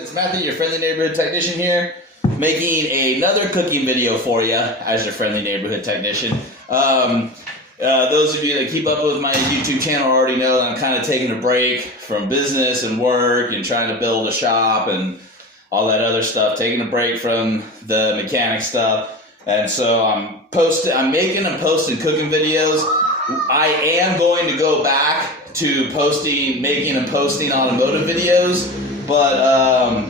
It's Matthew, your friendly neighborhood technician here, making another cooking video for you as your friendly neighborhood technician. Those of you that keep up with my YouTube channel already know that I'm kind of taking a break from business and work and trying to build a shop and all that other stuff, taking a break from the mechanic stuff. And so I'm making and posting cooking videos. I am going to go back to making and posting automotive videos, but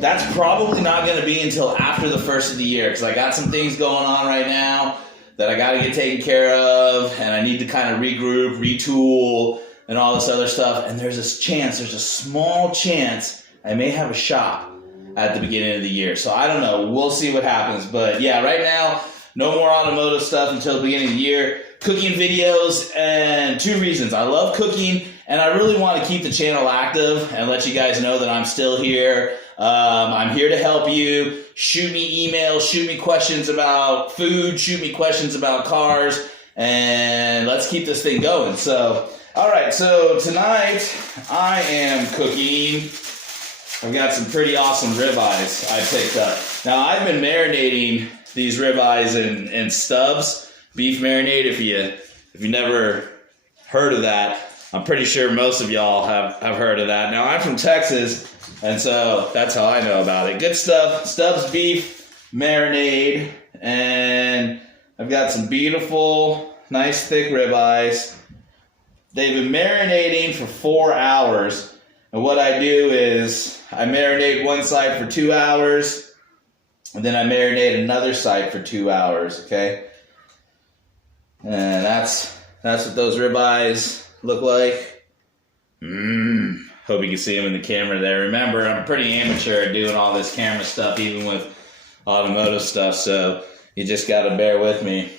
that's probably not going to be until after the first of the year, because I got some things going on right now that I got to get taken care of, and I need to kind of regroup, retool, and all this other stuff. And there's a small chance I may have a shop at the beginning of the year. So I don't know. We'll see what happens. But yeah, right now, no more automotive stuff until the beginning of the year. Cooking videos, and two reasons. I love cooking, and I really want to keep the channel active and let you guys know that I'm still here. I'm here to help you. Shoot me emails, shoot me questions about food, shoot me questions about cars, and let's keep this thing going. So, all right, so tonight I am cooking. I've got some pretty awesome ribeyes I picked up. Now, I've been marinating these ribeyes in Stubbs beef marinade. If you never heard of that, I'm pretty sure most of y'all have heard of that. Now, I'm from Texas, and so that's how I know about it. Good stuff, Stubbs beef marinade, and I've got some beautiful, nice thick ribeyes. They've been marinating for 4 hours, and what I do is I marinate one side for 2 hours, and then I marinate another side for 2 hours, okay? And that's what those ribeyes look like. Hope you can see them in the camera there. Remember, I'm pretty amateur at doing all this camera stuff, even with automotive stuff, so you just got to bear with me.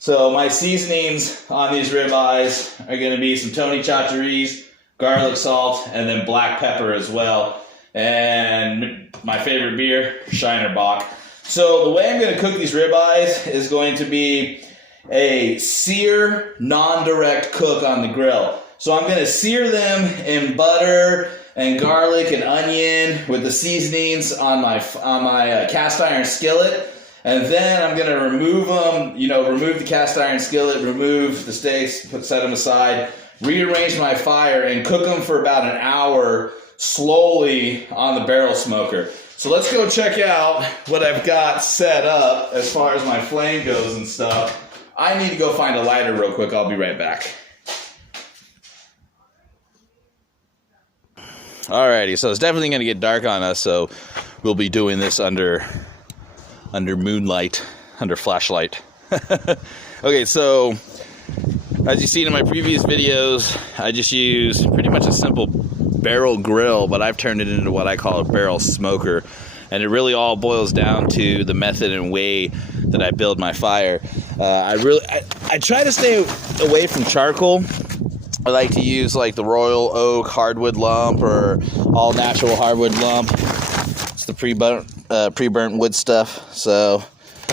So my seasonings on these ribeyes are going to be some Tony Chachere's, garlic salt, and then black pepper as well. And my favorite beer, Shiner Bock. So the way I'm going to cook these ribeyes is going to be a sear, non-direct cook on the grill. So I'm going to sear them in butter and garlic and onion with the seasonings on my cast iron skillet. And then I'm going to remove them, remove the cast iron skillet, remove the steaks, set them aside, rearrange my fire, and cook them for about an hour slowly on the barrel smoker. So let's go check out what I've got set up as far as my flame goes and stuff. I need to go find a lighter real quick. I'll be right back. Alrighty, so it's definitely going to get dark on us, so we'll be doing this under moonlight, under flashlight. Okay, so as you've seen in my previous videos, I just use pretty much a simple barrel grill, but I've turned it into what I call a barrel smoker. And it really all boils down to the method and way that I build my fire. I try to stay away from charcoal. I like to use like the Royal Oak hardwood lump or all natural hardwood lump. It's the pre-burnt wood stuff. So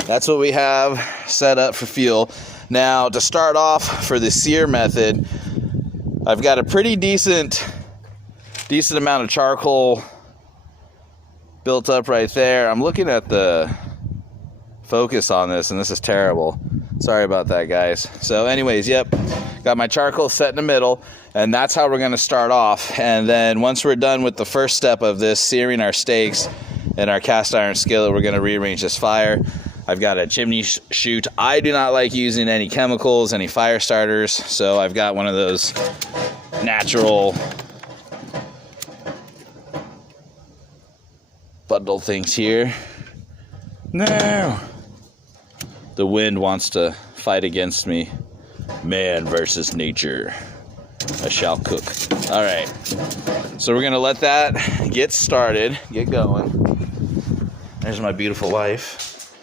that's what we have set up for fuel. Now, to start off for the sear method, I've got a pretty decent amount of charcoal built up right there. I'm looking at the focus on this, and this is terrible. Sorry about that, guys. So anyways, yep, got my charcoal set in the middle, and that's how we're going to start off. And then once we're done with the first step of this, searing our steaks in our cast iron skillet, we're going to rearrange this fire. I've got a chimney chute. I do not like using any chemicals, any fire starters, so I've got one of those natural bundle things here. No! The wind wants to fight against me. Man versus nature. I shall cook. Alright. So we're going to let that get started. Get going. There's my beautiful wife.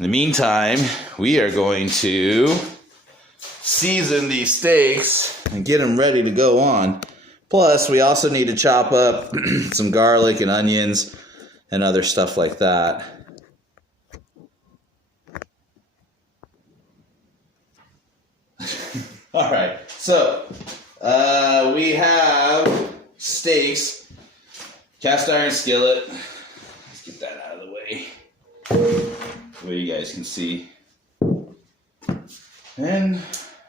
In the meantime, we are going to season these steaks and get them ready to go on. Plus, we also need to chop up some garlic and onions and other stuff like that. All right, so we have steaks Cast iron skillet. Let's get that out of the way. The way you guys can see. And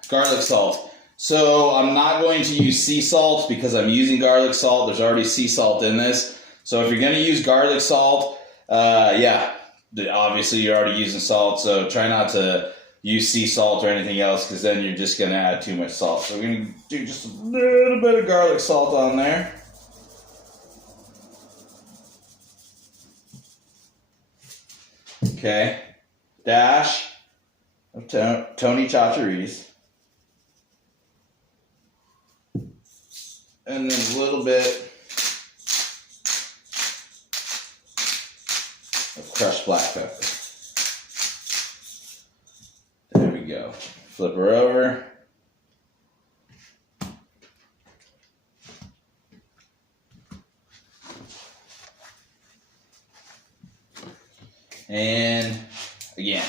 garlic salt. So I'm not going to use sea salt because I'm using garlic salt. There's already sea salt in this. So if you're going to use garlic salt, yeah, obviously you're already using salt. So try not to use sea salt or anything else because then you're just going to add too much salt. So we're going to do just a little bit of garlic salt on there. Okay. Dash of Tony Chachere's. And then a little bit of crushed black pepper. There we go. Flip her over. And again.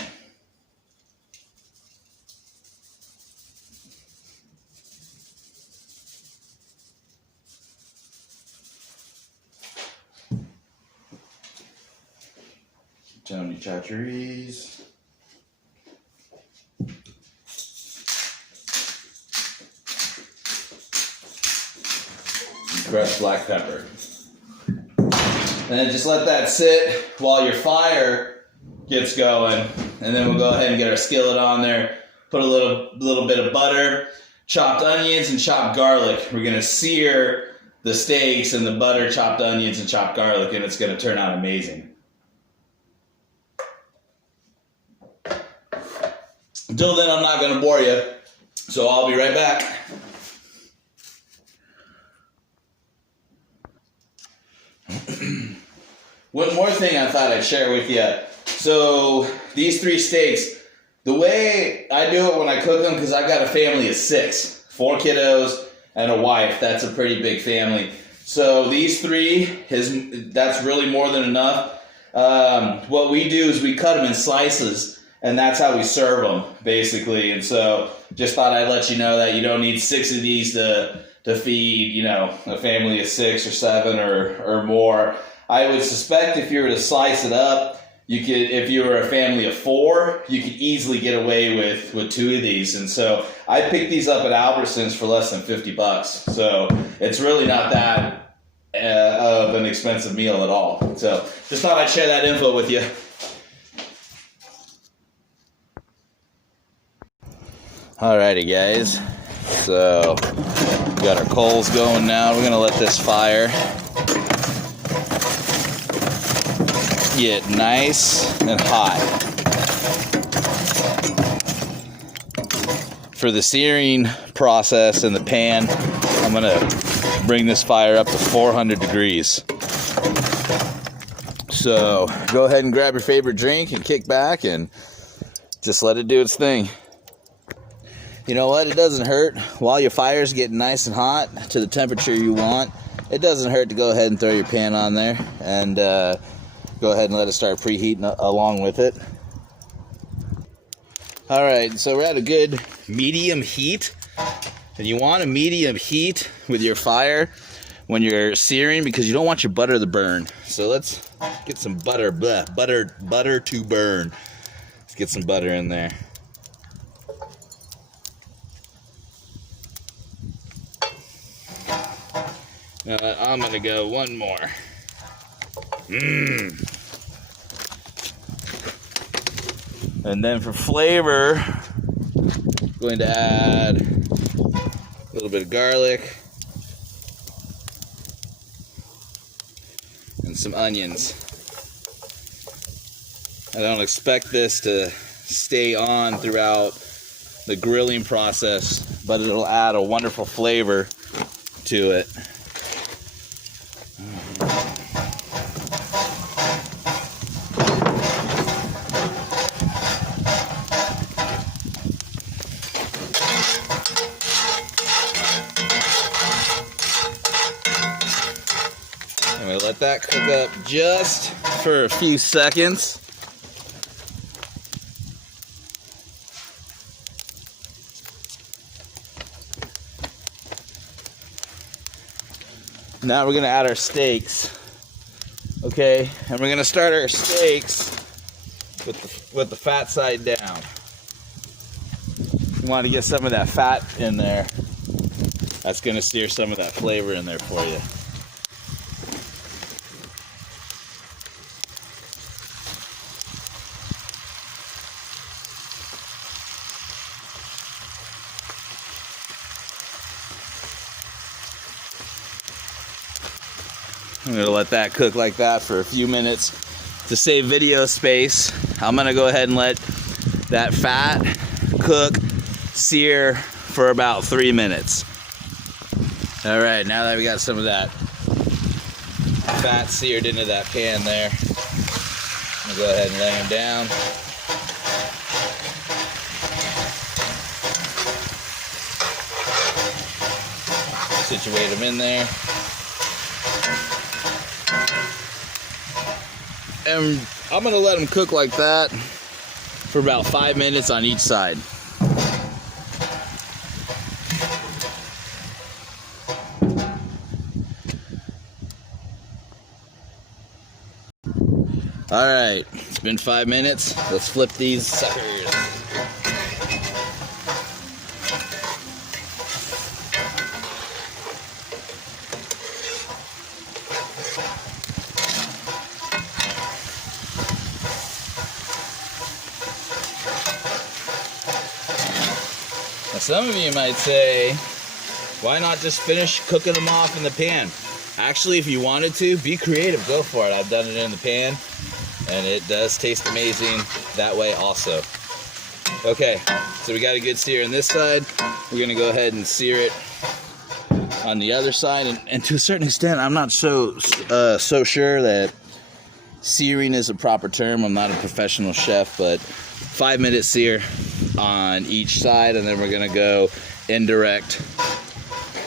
Tony Chachere's. Crushed black pepper. And then just let that sit while your fire gets going. And then we'll go ahead and get our skillet on there. Put a little bit of butter, chopped onions, and chopped garlic. We're going to sear the steaks in the butter, chopped onions, and chopped garlic, and it's going to turn out amazing. Until then, I'm not going to bore you, so I'll be right back. One more thing I thought I'd share with you. So these 3 steaks, the way I do it when I cook them, because I've got a family of 6, 4 kiddos and a wife. That's a pretty big family. So these 3, that's really more than enough. What we do is we cut them in slices. And that's how we serve them, basically. And so just thought I'd let you know that you don't need 6 of these to feed, you know, a family of 6 or 7 or more. I would suspect if you were to slice it up, you could, if you were a family of 4, you could easily get away with 2 of these. And so I picked these up at Albertsons for less than $50. So it's really not that of an expensive meal at all. So just thought I'd share that info with you. Alrighty guys, so we got our coals going now. We're gonna let this fire get nice and hot. For the searing process in the pan, I'm gonna bring this fire up to 400 degrees. So go ahead and grab your favorite drink and kick back and just let it do its thing. You know what? It doesn't hurt. While your fire's getting nice and hot to the temperature you want, it doesn't hurt to go ahead and throw your pan on there and go ahead and let it start preheating along with it. Alright, so we're at a good medium heat. And you want a medium heat with your fire when you're searing because you don't want your butter to burn. So let's get some butter to burn. Let's get some butter in there. I'm gonna go one more. And then for flavor, I'm going to add a little bit of garlic and some onions. I don't expect this to stay on throughout the grilling process, but it'll add a wonderful flavor to it. I'm going to let that cook up just for a few seconds. Now we're going to add our steaks. Okay, and we're gonna start our steaks with the fat side down. You want to get some of that fat in there. That's gonna steer some of that flavor in there for you. I'm going to let that cook like that for a few minutes to save video space. I'm going to go ahead and let that fat cook, sear for about 3 minutes. All right, now that we got some of that fat seared into that pan there, I'm going to go ahead and lay them down. Situate them in there. And I'm going to let them cook like that for about 5 minutes on each side. All right, it's been 5 minutes. Let's flip these suckers. Now, some of you might say, why not just finish cooking them off in the pan? Actually, if you wanted to, be creative, go for it. I've done it in the pan, and it does taste amazing that way also. Okay, so we got a good sear on this side. We're gonna go ahead and sear it on the other side, and to a certain extent, I'm not so sure that searing is a proper term. I'm not a professional chef, but 5 minute sear on each side, and then we're gonna go indirect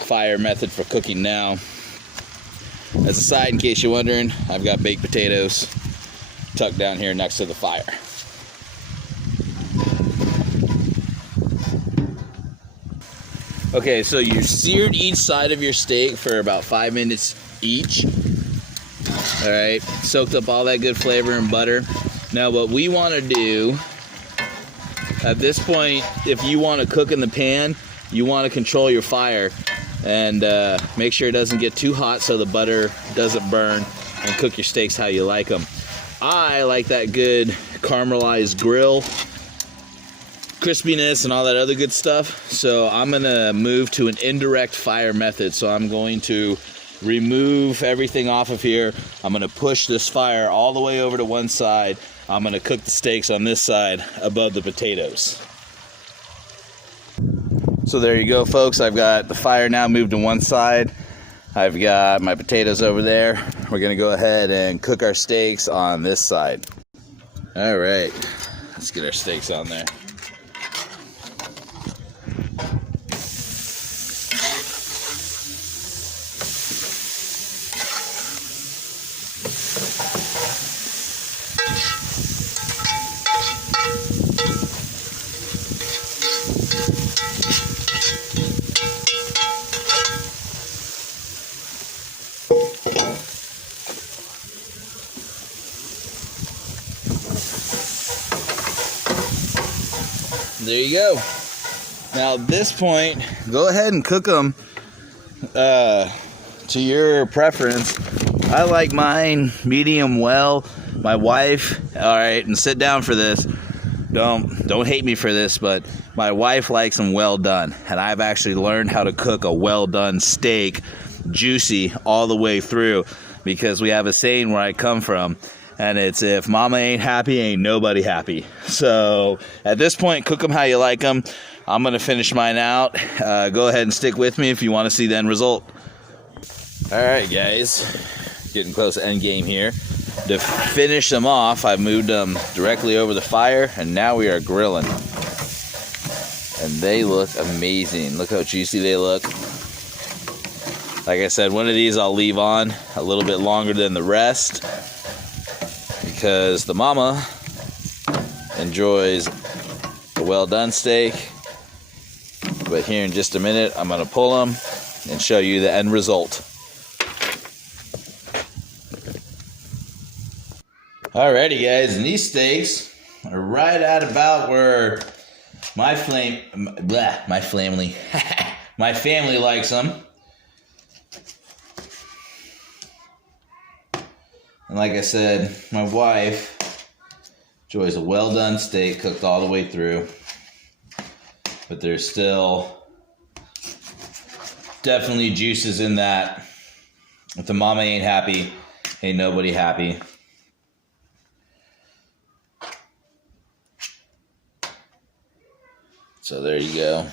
fire method for cooking now. As a side, in case you're wondering, I've got baked potatoes tucked down here next to the fire. Okay, so you seared each side of your steak for about 5 minutes each. All right, soaked up all that good flavor and butter. Now what we want to do at this point, if you want to cook in the pan, you want to control your fire and make sure it doesn't get too hot so the butter doesn't burn, and cook your steaks how you like them. I like that good caramelized grill crispiness and all that other good stuff, so I'm gonna move to an indirect fire method. So I'm going to remove everything off of here. I'm gonna push this fire all the way over to one side. I'm gonna cook the steaks on this side above the potatoes. So there you go, folks. I've got the fire now moved to one side. I've got my potatoes over there. We're gonna go ahead and cook our steaks on this side. All right, let's get our steaks on there. There you go. Now at this point, go ahead and cook them to your preference. I like mine medium well. My wife, all right, and sit down for this. Don't hate me for this, but my wife likes them well done, and I've actually learned how to cook a well done steak, juicy all the way through, because we have a saying where I come from. And it's, if mama ain't happy, ain't nobody happy. So at this point, cook them how you like them. I'm going to finish mine out. Go ahead and stick with me if you want to see the end result. All right, guys. Getting close to end game here. To finish them off, I moved them directly over the fire, and now we are grilling. And they look amazing. Look how juicy they look. Like I said, one of these I'll leave on a little bit longer than the rest, because the mama enjoys a well-done steak. But here in just a minute, I'm going to pull them and show you the end result. Alrighty, guys, and these steaks are right at about where my family likes them. And like I said, my wife enjoys a well-done steak cooked all the way through. But there's still definitely juices in that. If the mama ain't happy, ain't nobody happy. So there you go.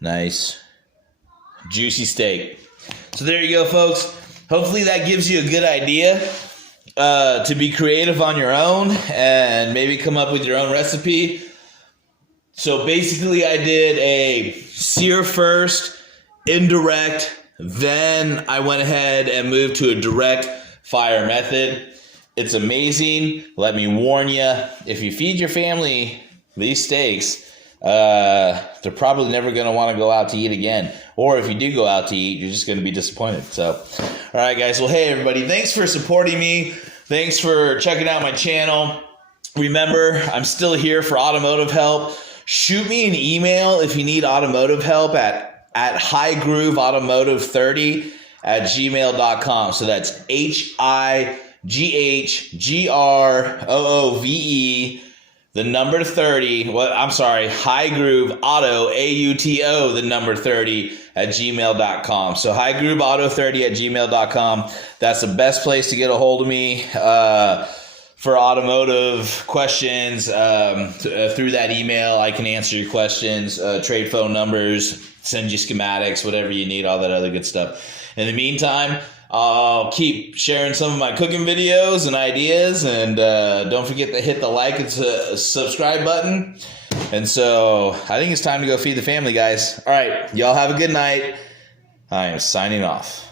Nice, juicy steak. So there you go, folks. Hopefully that gives you a good idea to be creative on your own and maybe come up with your own recipe. So basically I did a sear first, indirect, then I went ahead and moved to a direct fire method. It's amazing. Let me warn you, if you feed your family these steaks, they're probably never going to want to go out to eat again. Or if you do go out to eat, you're just going to be disappointed. So, all right, guys. Well, hey, everybody. Thanks for supporting me. Thanks for checking out my channel. Remember, I'm still here for automotive help. Shoot me an email if you need automotive help at highgrooveautomotive30@gmail.com. So that's HIGHGROOVE, the number 30. Well, I'm sorry, highgroove auto, AUTO, the number 30@gmail.com. So highgrooveauto30@gmail.com. That's the best place to get a hold of me for automotive questions. Through that email, I can answer your questions, trade phone numbers, send you schematics, whatever you need, all that other good stuff. In the meantime, I'll keep sharing some of my cooking videos and ideas, and don't forget to hit the like and subscribe button. And so I think it's time to go feed the family, guys. All right, y'all have a good night. I am signing off.